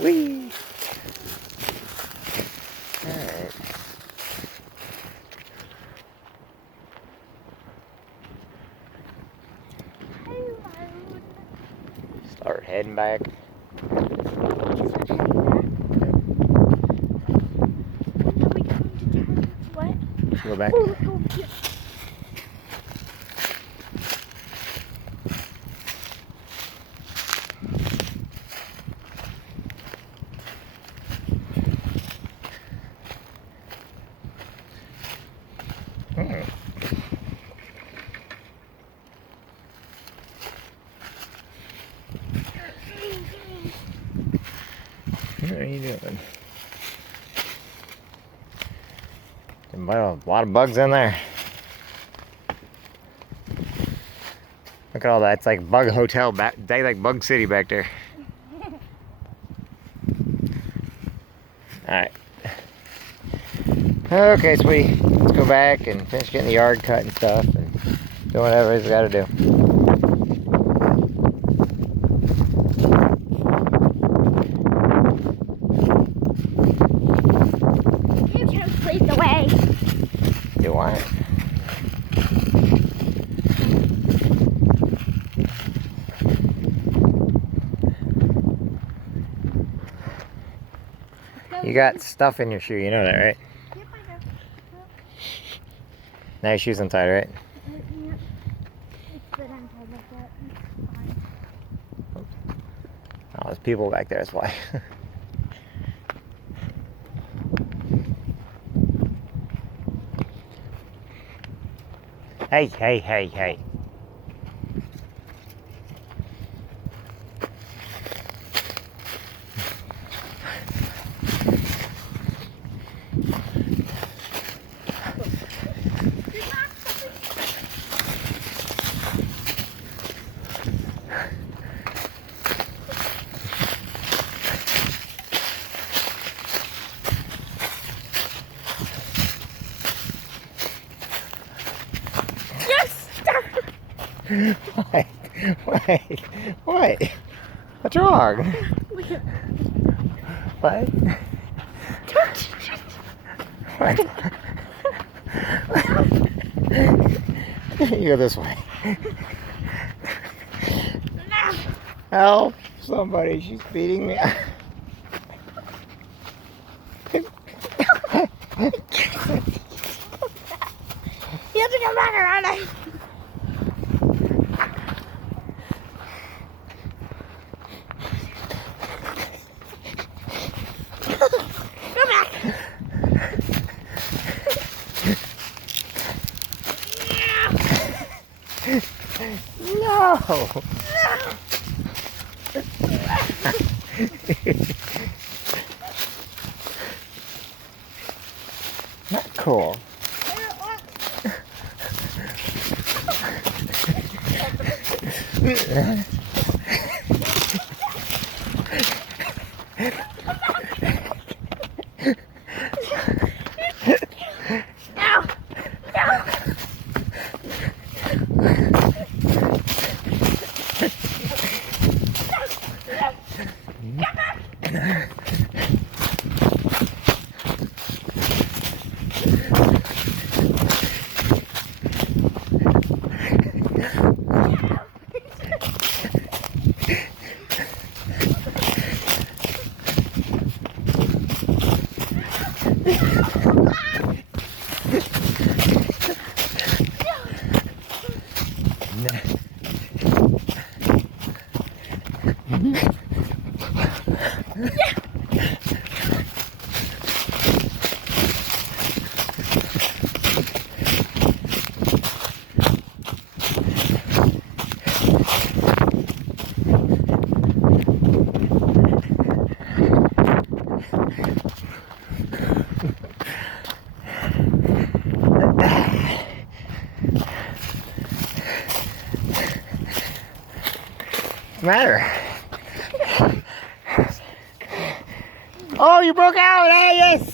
Whee! Alright. Start heading back. Go back. Oh, let's go here. What are you doing? A lot of bugs in there. Look at all that. It's like Bug Hotel back. They like Bug City back there. Alright. Okay, sweetie. Let's go back and finish getting the yard cut and stuff and do whatever he's got to do. You can't freeze away. Do what? You got stuff in your shoe, you know that, right? Yep, I know. Now your shoe's untied, right? Yep. It's been untied like that. It's fine. Oh, there's people back there, that's why. Hey, hey, hey, hey. What? Wait, what? What's wrong? What? What? You go this way. Help! Somebody, she's beating me. You have to come back around. Go back. No! Not cool. Matter? Oh, you broke out! Hey, yes!